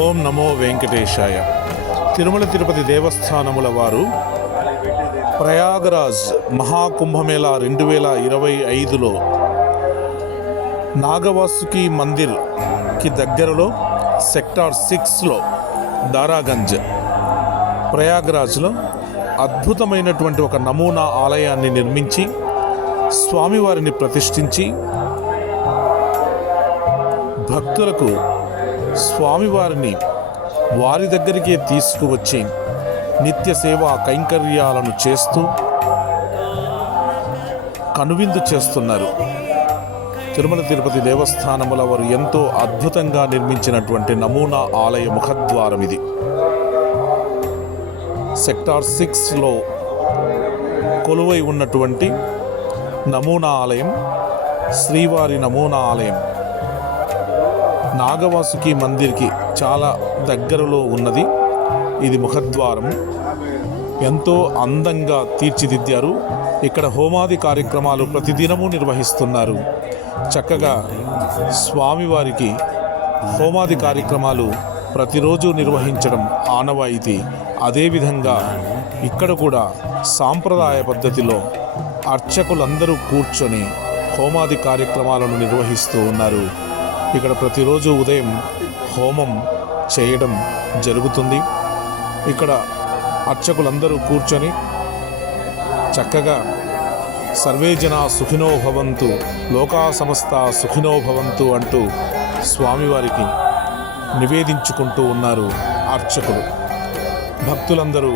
ఓం నమో వెంకటేశాయ. తిరుమల తిరుపతి దేవస్థానముల వారు ప్రయాగరాజ్ మహాకుంభమేళా 2025లో నాగవాసుకి మందిర్కి దగ్గరలో సెక్టార్ 6లో దారాగంజ్ ప్రయాగరాజ్లో అద్భుతమైనటువంటి ఒక నమూనా ఆలయాన్ని నిర్మించి స్వామివారిని ప్రతిష్ఠించి భక్తులకు స్వామివారిని వారి దగ్గరికే తీసుకువచ్చి నిత్య సేవా కైంకర్యాలను చేస్తూ కనువిందు చేస్తున్నారు. తిరుమల తిరుపతి దేవస్థానముల వారు ఎంతో అద్భుతంగా నిర్మించినటువంటి నమూనా ఆలయ ముఖద్వారం ఇది. సెక్టార్ 6లో కొలువై ఉన్నటువంటి నమూనా ఆలయం, శ్రీవారి నమూనా ఆలయం నాగవాసుకి మందిర్కి చాలా దగ్గరలో ఉన్నది. ఇది ముఖద్వారం. ఎంతో అందంగా తీర్చిదిద్దారు. ఇక్కడ హోమాది కార్యక్రమాలు ప్రతిదినము నిర్వహిస్తున్నారు. చక్కగా స్వామివారికి హోమాది కార్యక్రమాలు ప్రతిరోజు నిర్వహించడం ఆనవాయితీ. అదేవిధంగా ఇక్కడ కూడా సాంప్రదాయ పద్ధతిలో అర్చకులందరూ కూర్చొని హోమాది కార్యక్రమాలను నిర్వహిస్తూ ఉన్నారు. ఇక్కడ ప్రతిరోజు ఉదయం హోమం చేయడం జరుగుతుంది. ఇక్కడ అర్చకులందరూ కూర్చొని చక్కగా సర్వే జనా సుఖినో భవంతు, లోకా సమస్త సుఖినో భవంతు అంటూ స్వామివారికి నివేదించుకుంటూ ఉన్నారు అర్చకులు. భక్తులందరూ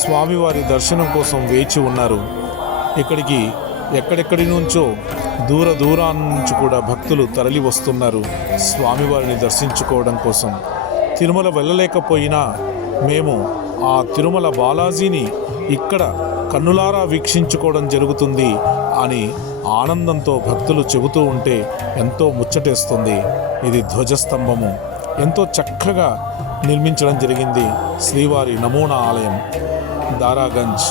స్వామివారి దర్శనం కోసం వేచి ఉన్నారు. ఇక్కడికి ఎక్కడెక్కడి నుంచో దూరాన్ని నుంచి కూడా భక్తులు తరలి వస్తున్నారు స్వామివారిని దర్శించుకోవడం కోసం. తిరుమల వెళ్ళలేకపోయినా మేము ఆ తిరుమల బాలాజీని ఇక్కడ కన్నులారా వీక్షించుకోవడం జరుగుతుంది అని ఆనందంతో భక్తులు చెబుతూ ఉంటే ఎంతో ముచ్చటేస్తుంది. ఇది ధ్వజస్తంభము ఎంతో చక్కగా నిర్మించడం జరిగింది. శ్రీవారి నమూనా ఆలయం దారాగంజ్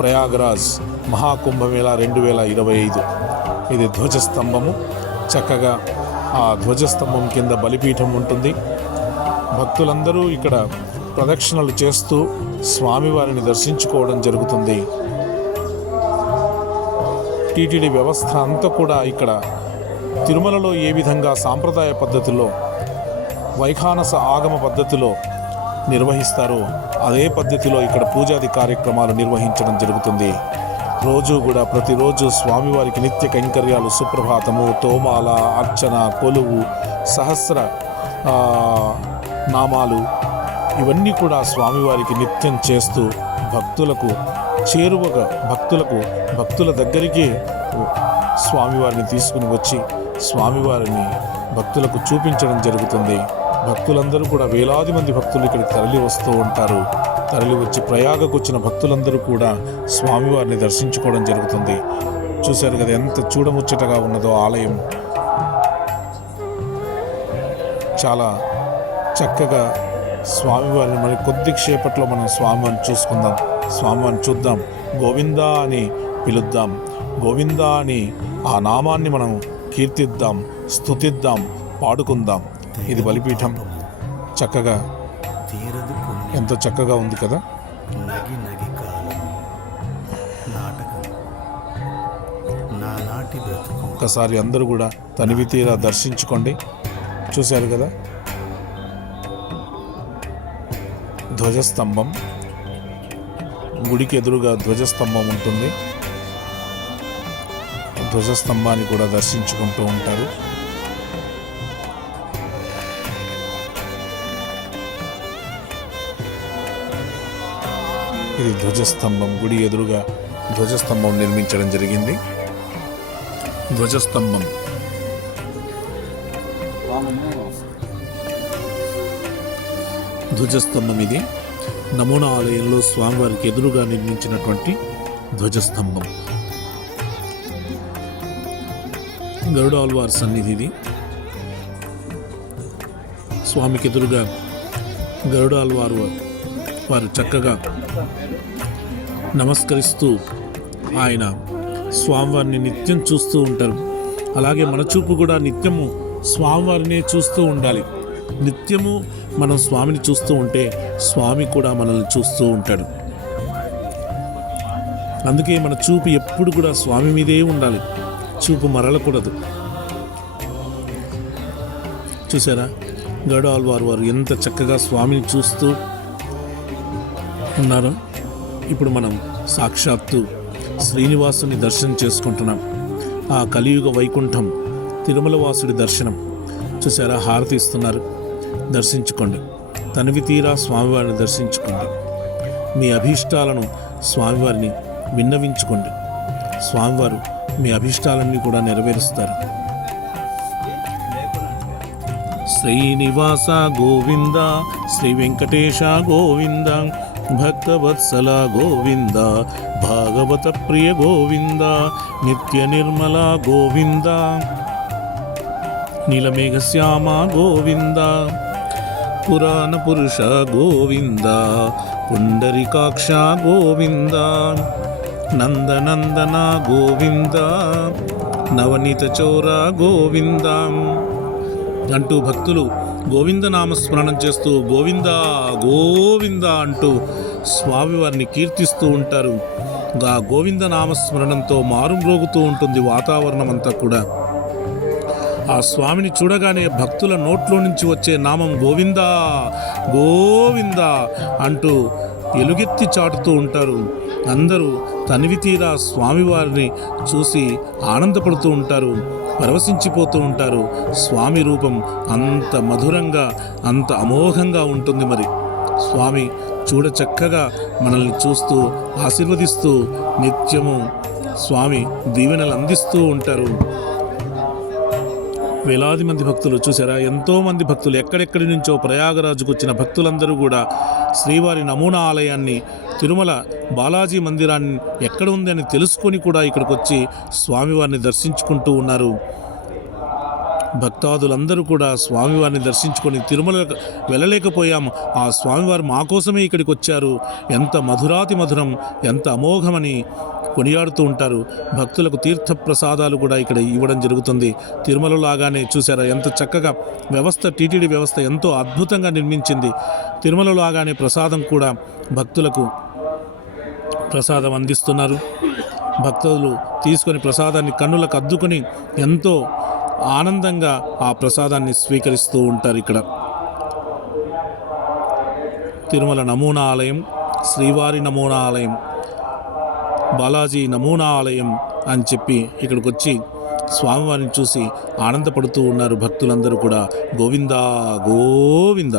ప్రయాగరాజ్ మహాకుంభమేళా 2025. ఇది ధ్వజస్తంభము. చక్కగా ఆ ధ్వజస్తంభం కింద బలిపీఠం ఉంటుంది. భక్తులందరూ ఇక్కడ ప్రదక్షిణలు చేస్తూ స్వామివారిని దర్శించుకోవడం జరుగుతుంది. టీటీడీ వ్యవస్థ అంతా కూడా ఇక్కడ తిరుమలలో ఏ విధంగా సాంప్రదాయ పద్ధతిలో వైఖానస ఆగమ పద్ధతిలో నిర్వహిస్తారో అదే పద్ధతిలో ఇక్కడ పూజాది కార్యక్రమాలు నిర్వహించడం జరుగుతుంది. రోజు కూడా ప్రతిరోజు స్వామివారికి నిత్య కైంకర్యాలు, సుప్రభాతము, తోమాల, అర్చన, కొలువు, సహస్ర నామాలు ఇవన్నీ కూడా స్వామివారికి నిత్యం చేస్తూ భక్తులకు చేరువగా భక్తుల దగ్గరికి స్వామివారిని తీసుకుని వచ్చి స్వామివారిని భక్తులకు చూపించడం జరుగుతుంది. భక్తులందరూ కూడా వేలాది మంది భక్తులు ఇక్కడికి తరలి వస్తూ ఉంటారు. తరలి వచ్చి ప్రయాగకు వచ్చిన భక్తులందరూ కూడా స్వామివారిని దర్శించుకోవడం జరుగుతుంది. చూశారు కదా ఎంత చూడముచ్చటగా ఉన్నదో ఆలయం. చాలా చక్కగా స్వామివారిని మరి కొద్దిసేపట్లో మనం స్వామివారిని చూసుకుందాం, స్వామివారిని చూద్దాం, గోవిందా అని పిలుద్దాం, గోవిందా అని ఆ నామాన్ని మనం కీర్తిద్దాం, స్తుతిద్దాం, పాడుకుందాం. ఇది బలిపీఠం. చక్కగా ఎంతో చక్కగా ఉంది కదా. ఒక్కసారి అందరూ కూడా తనివి తీరా దర్శించుకోండి. చూశారు కదా ధ్వజస్తంభం, గుడికి ఎదురుగా ధ్వజస్తంభం ఉంటుంది. ధ్వజస్తంభాన్ని కూడా దర్శించుకుంటూ ఉంటారు. ఇది ధ్వజస్తంభం. గుడి ఎదురుగా ధ్వజస్తంభం నిర్మించడం జరిగింది. ధ్వజస్తంభం ఇది నమూనా ఆలయంలో స్వామివారికి ఎదురుగా నిర్మించినటువంటి ధ్వజస్తంభం. గరుడాల్వార్ సన్నిధి ఇది. స్వామికి ఎదురుగా గరుడాల్వారు వారు చక్కగా నమస్కరిస్తూ ఆయన స్వామివారిని నిత్యం చూస్తూ ఉంటారు. అలాగే మన చూపు కూడా నిత్యము స్వామివారినే చూస్తూ ఉండాలి. నిత్యము మనం స్వామిని చూస్తూ ఉంటే స్వామి కూడా మనల్ని చూస్తూ ఉంటాడు. అందుకే మన చూపు ఎప్పుడు కూడా స్వామి మీదే ఉండాలి, చూపు మరలకూడదు. చూసారా, గరుడాళ్వార్ వారు ఎంత చక్కగా స్వామిని చూస్తూ ఉన్నారు. ఇప్పుడు మనం సాక్షాత్తు శ్రీనివాసుని దర్శనం చేసుకుంటున్నాం. ఆ కలియుగ వైకుంఠం తిరుమల వాసుడి దర్శనం. చూసారా, హారతి ఇస్తున్నారు, దర్శించుకోండి. తనివి తీరా స్వామివారిని దర్శించుకోండి. మీ అభీష్టాలను స్వామివారిని విన్నవించుకోండి. స్వామివారు మీ అభీష్టాలన్నీ కూడా నెరవేరుస్తారు. శ్రీనివాస గోవింద, శ్రీ వెంకటేశ గోవింద, భక్తవత్సల గోవింద, భాగవత ప్రియ గోవింద, నిత్య నిర్మల గోవింద, నీలమేఘశ్యామ గోవింద, పురాణ పురుష గోవింద, పుండరీకాక్ష గోవింద, నందనందన గోవింద, నవనీత చోర గోవింద అంటూ భక్తులు గోవిందనామస్మరణం చేస్తూ గోవింద గోవింద అంటూ స్వామివారిని కీర్తిస్తూ ఉంటారు. ఆ గోవిందనామస్మరణంతో మారుమ్రోగుతూ ఉంటుంది వాతావరణం అంతా కూడా. ఆ స్వామిని చూడగానే భక్తుల నోట్లో నుంచి వచ్చే నామం గోవింద గోవింద అంటూ ఎలుగెత్తి చాటుతూ ఉంటారు. అందరూ తనివి తీరా స్వామివారిని చూసి ఆనందపడుతూ ఉంటారు, పరవశించిపోతూ ఉంటారు. స్వామి రూపం అంత మధురంగా, అంత అమోఘంగా ఉంటుంది. మరి స్వామి చూడ చక్కగా మనల్ని చూస్తూ ఆశీర్వదిస్తూ నిత్యము స్వామి దీవెనలు అందిస్తూ ఉంటారు. వేలాది మంది భక్తులు చూసారా, ఎంతోమంది భక్తులు ఎక్కడెక్కడి నుంచో ప్రయాగరాజుకు వచ్చిన భక్తులందరూ కూడా శ్రీవారి నమూనా ఆలయాన్ని, తిరుమల బాలాజీ మందిరాన్ని ఎక్కడ ఉందని తెలుసుకొని కూడా ఇక్కడికి వచ్చి స్వామివారిని దర్శించుకుంటూ ఉన్నారు. భక్తాదులందరూ కూడా స్వామివారిని దర్శించుకొని తిరుమల వెళ్ళలేకపోయాము, ఆ స్వామివారు మా కోసమే ఇక్కడికి వచ్చారు, ఎంత మధురాతి మధురం, ఎంత అమోఘమని కొనియాడుతూ ఉంటారు. భక్తులకు తీర్థ ప్రసాదాలు కూడా ఇక్కడ ఇవ్వడం జరుగుతుంది. తిరుమల లాగానే చూసారా ఎంత చక్కగా వ్యవస్థ, టీటీడీ వ్యవస్థ ఎంతో అద్భుతంగా నిర్మించింది. తిరుమల లాగానే ప్రసాదం కూడా భక్తులకు ప్రసాదం అందిస్తున్నారు. భక్తులు తీసుకొని ప్రసాదాన్ని కన్నులకు అద్దుకొని ఎంతో ఆనందంగా ఆ ప్రసాదాన్ని స్వీకరిస్తూ ఉంటారు. ఇక్కడ తిరుమల నమూనా ఆలయం, శ్రీవారి నమూనా ఆలయం, బాలాజీ నమూనా ఆలయం అని చెప్పి ఇక్కడికి వచ్చి స్వామివారిని చూసి ఆనందపడుతూ ఉన్నారు భక్తులందరూ కూడా. గోవిందా గోవింద.